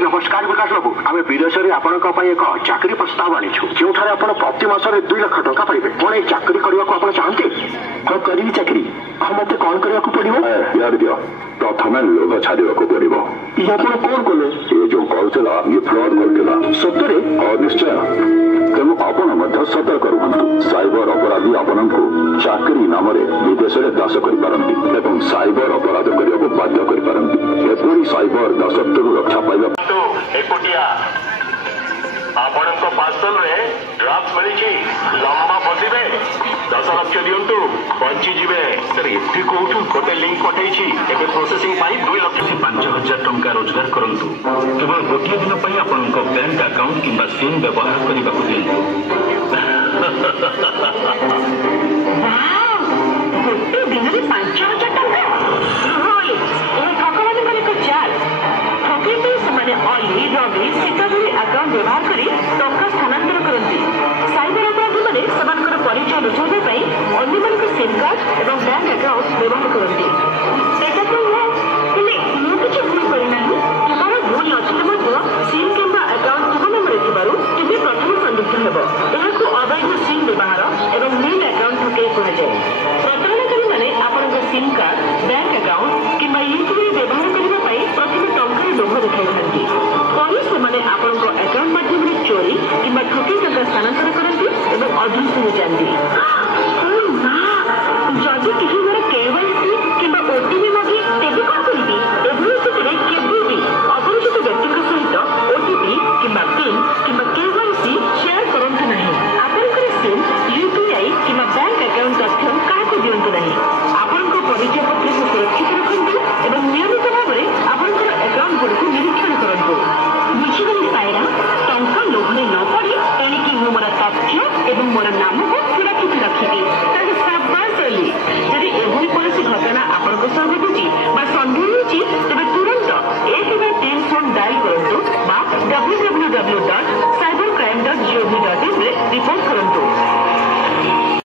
नमस्कार विकास बाबू आम विदेश आपण एक चाकरी प्रस्ताव आनीचु जो आप प्रति मसरे 2 लाख टंका पाइबे कौन चाकरी करने को चाहते हाँ करी चाकरी हाँ मत कौन करने को पड़ो यार दियो प्रथम लोभ छाड़ा पड़ो ये आप कौन कले ये जो कहला ये फ्रड करला सतरे निश्चय तेणु आपण सतर्क रुहतु साइबर अपराधी आपण को चाकरी नाम विदेश में दास कर साइबर अपराध करने को बाध्य कर साइबर दासत्व रक्षा पाइबा एकुटिया आपण पार्सल रे ड्रग्स मिली लंबा बसवे 10 लाख दिंतु बंची जीवे सर एति कौटू गोटे लिंक पठे प्रोसेसिंग 2 लाख 5,000 टंका रोजगार करंतु केवल गोटे दिन आपण बैंक अकाउंट किंबा सिम व्यवहार करने को दिंतु गोटे दिन में 5,000 टंका अली रवि सीताभरी अकाउंट व्यवहार कर टंका स्थानांतर करती साइबर अपराधी मैंने परिचय लुचाइवा अन्य सिम कार्ड और बैंक अकाउंट व्यवहार करती मुझे भूल करना तुम्हार भूल नथिले सिम कि अकाउंट तुम नाम तुम्हें प्रथम संदिग्ध हो अवैध सिम व्यवहार और मेल अकाउंट ठकई कहुए प्रताड़नकारी मैंने आपंक सिम कार्ड बैंक अकाउंट कि यूपीआई व्यवहार करने प्रथम टंकार लोभ देखा आपंक अकाउंट माध्यम चोरी कि ठकी टंका स्थानांतर करती और अदृश्य हो जाती